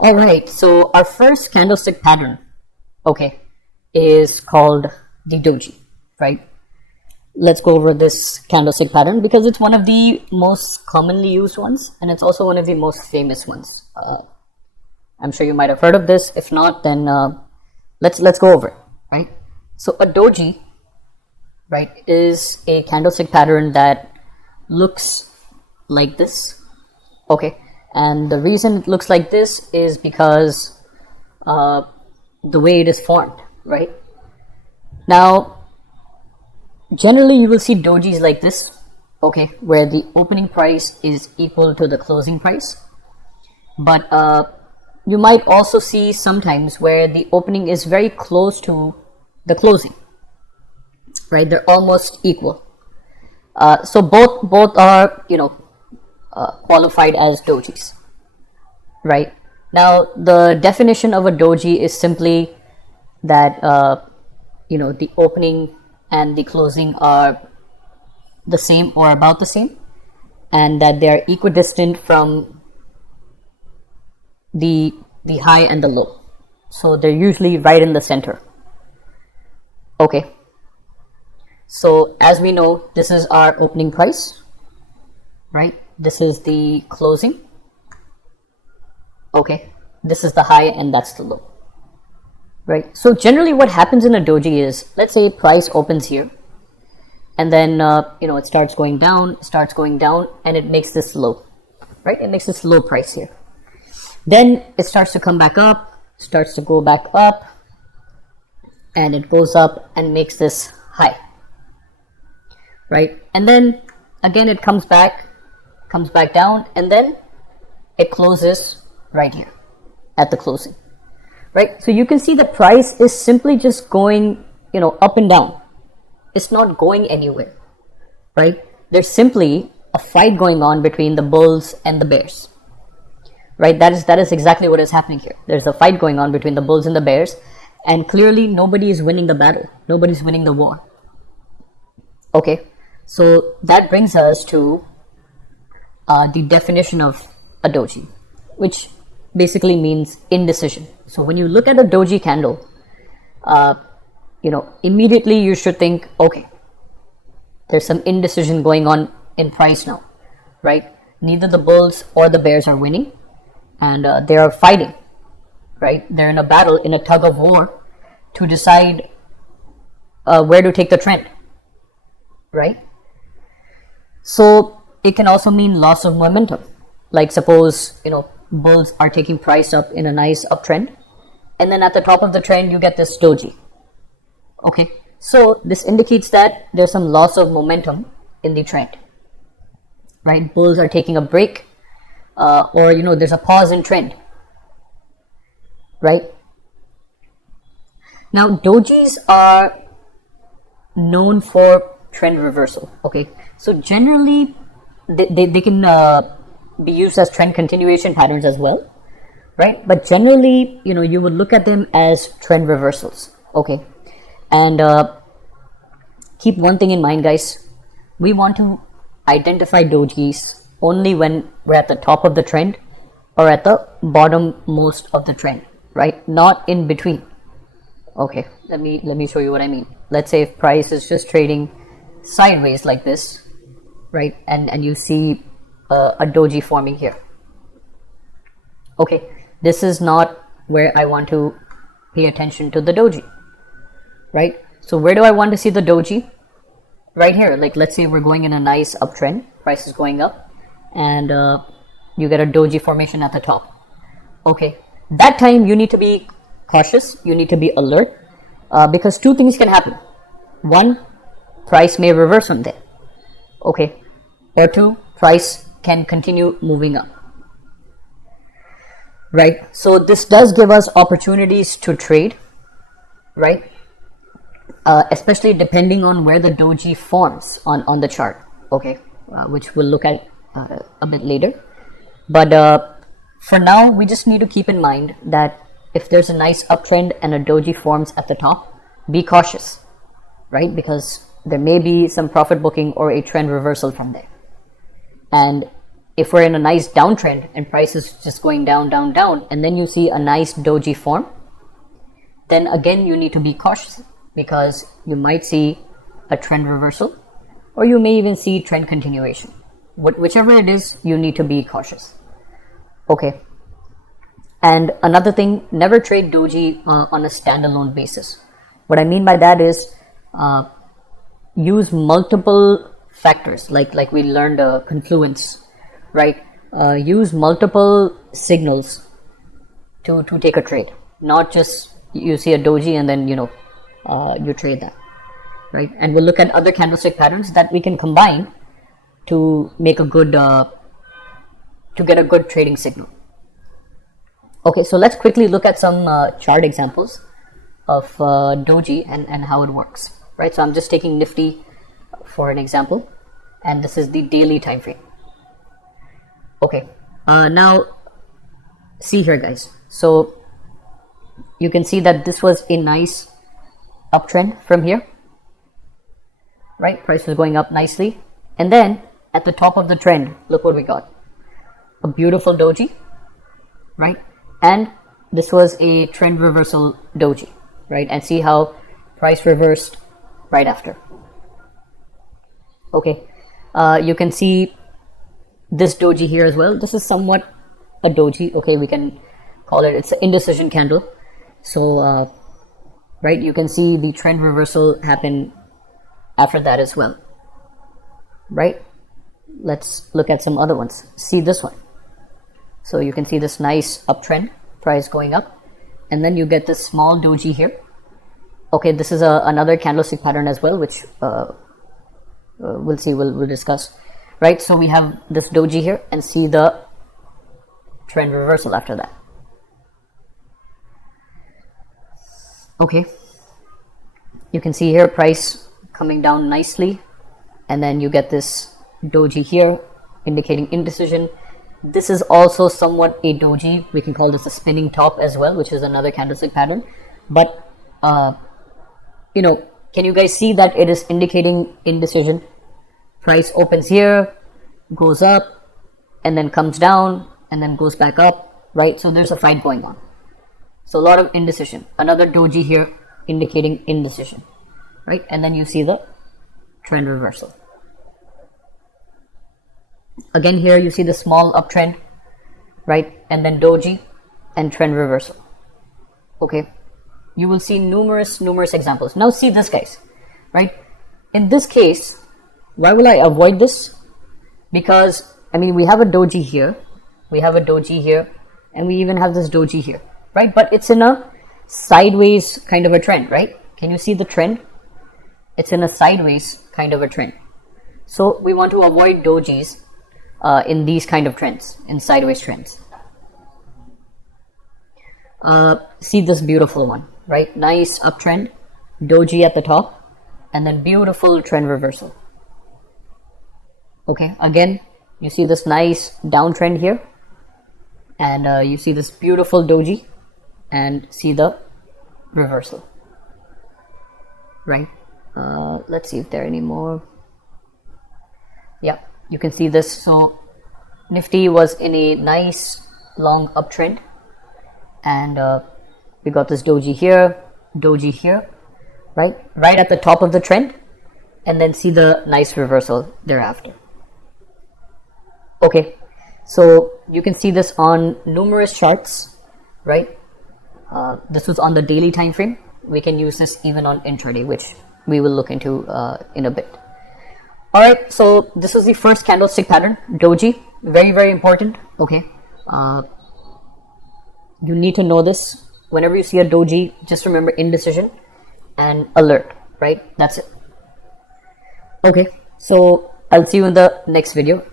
All right, so our first candlestick pattern, okay, is called the doji, right? Let's go over this candlestick pattern because it's one of the most commonly used ones, and it's also one of the most famous ones. I'm sure you might have heard of this. If not, then let's go over it, right? So a doji, right, is a candlestick pattern that looks like this, okay? And the reason it looks like this is because the way it is formed, right? Now, generally you will see dojis like this, okay, where the opening price is equal to the closing price. But you might also see sometimes where the opening is very close to the closing, right? They're almost equal. So both are, qualified as dojis, right? Now, the definition of a doji is simply that, the opening and the closing are the same or about the same, and that they are equidistant from the high and the low. So they're usually right in the center. Okay. So as we know, this is our opening price, right? This is the closing. Okay. This is the high and that's the low. Right. So generally what happens in a doji is, let's say price opens here, and then it starts going down, and it makes this low, right? It makes this low price here. Then it starts to come back up, starts to go back up, and it goes up and makes this high, right? And then again it comes back down, and then it closes right here at the closing. Right, so you can see the price is simply just going, up and down. It's not going anywhere, right? There's simply a fight going on between the bulls and the bears, right? That is exactly what is happening here. There's a fight going on between the bulls and the bears, and clearly nobody is winning the battle. Nobody's winning the war. Okay, so that brings us to the definition of a doji, which basically means indecision. So when you look at a doji candle, immediately you should think, okay, there's some indecision going on in price now, right? Neither the bulls or the bears are winning, and they are fighting, right? They're in a battle, in a tug of war to decide where to take the trend, right? So it can also mean loss of momentum. Like suppose, bulls are taking price up in a nice uptrend, and then at the top of the trend you get this doji. Okay, so this indicates that there's some loss of momentum in the trend, right? Bulls are taking a break, or there's a pause in trend, right? Now dojis are known for trend reversal. Okay, so generally they can be used as trend continuation patterns as well, right? But generally, you would look at them as trend reversals, okay? And keep one thing in mind, guys. We want to identify dojis only when we're at the top of the trend or at the bottom most of the trend, right? Not in between. Okay, let me show you what I mean. Let's say if price is just trading sideways like this, right? And you see a doji forming here. Okay, this is not where I want to pay attention to the doji, right? So where do I want to see the doji? Right here. Like let's say we're going in a nice uptrend, price is going up, and you get a doji formation at the top. Okay, that time you need to be cautious, you need to be alert, because two things can happen. One, price may reverse from there, okay, or two, price can continue moving up, right? So this does give us opportunities to trade, right? Especially depending on where the doji forms on the chart, okay, which we'll look at a bit later. But for now, we just need to keep in mind that if there's a nice uptrend and a doji forms at the top, be cautious, right? Because there may be some profit booking or a trend reversal from there. And if we're in a nice downtrend and price is just going down, down, down, and then you see a nice doji form, then again you need to be cautious, because you might see a trend reversal, or you may even see trend continuation. Whichever it is, you need to be cautious. Okay. And another thing, never trade doji on a standalone basis. What I mean by that is use multiple factors, like we learned confluence, right? Use multiple signals to take a trade, not just you see a doji and then you trade that, right? And we'll look at other candlestick patterns that we can combine to make a good to get a good trading signal. Okay, so let's quickly look at some chart examples of doji and how it works, right? So I'm just taking Nifty for an example, and this is the daily time frame. Okay, now see here, guys. So you can see that this was a nice uptrend from here, right? Price was going up nicely, and then at the top of the trend, look what we got. A beautiful doji, right? And this was a trend reversal doji, right? And see how price reversed right after. Okay, you can see this doji here as well. This is somewhat a doji. Okay, we can call it, it's an indecision candle. So right, you can see the trend reversal happen after that as well, right? Let's look at some other ones. See this one. So you can see this nice uptrend, price going up, and then you get this small doji here. Okay, this is another candlestick pattern as well, which we'll see, we'll discuss, right? So we have this doji here, and see the trend reversal after that. Okay, you can see here price coming down nicely, and then you get this doji here indicating indecision. This is also somewhat a doji. We can call this a spinning top as well, which is another candlestick pattern. But can you guys see that it is indicating indecision? Price opens here, goes up, and then comes down, and then goes back up, right? So there's a fight going on. So a lot of indecision. Another doji here indicating indecision, right? And then you see the trend reversal. Again, here you see the small uptrend, right? And then doji and trend reversal. Okay, you will see numerous examples. Now see this, guys, right? In this case, why will I avoid this? Because we have a doji here, we have a doji here, and we even have this doji here, right? But it's in a sideways kind of a trend, right? Can you see the trend? It's in a sideways kind of a trend. So we want to avoid dojis in these kind of trends, in sideways trends. See this beautiful one, right? Nice uptrend, doji at the top, and then beautiful trend reversal. Okay, again, you see this nice downtrend here, and you see this beautiful doji, and see the reversal, right? Let's see if there are any more. Yeah, you can see this. So Nifty was in a nice long uptrend, and we got this doji here, right at the top of the trend, and then see the nice reversal thereafter. Okay, so you can see this on numerous charts, right? This was on the daily time frame. We can use this even on intraday, which we will look into in a bit. Alright, so this is the first candlestick pattern, doji. Very important. Okay, you need to know this. Whenever you see a doji, just remember indecision and alert, right? That's it. Okay, so I'll see you in the next video.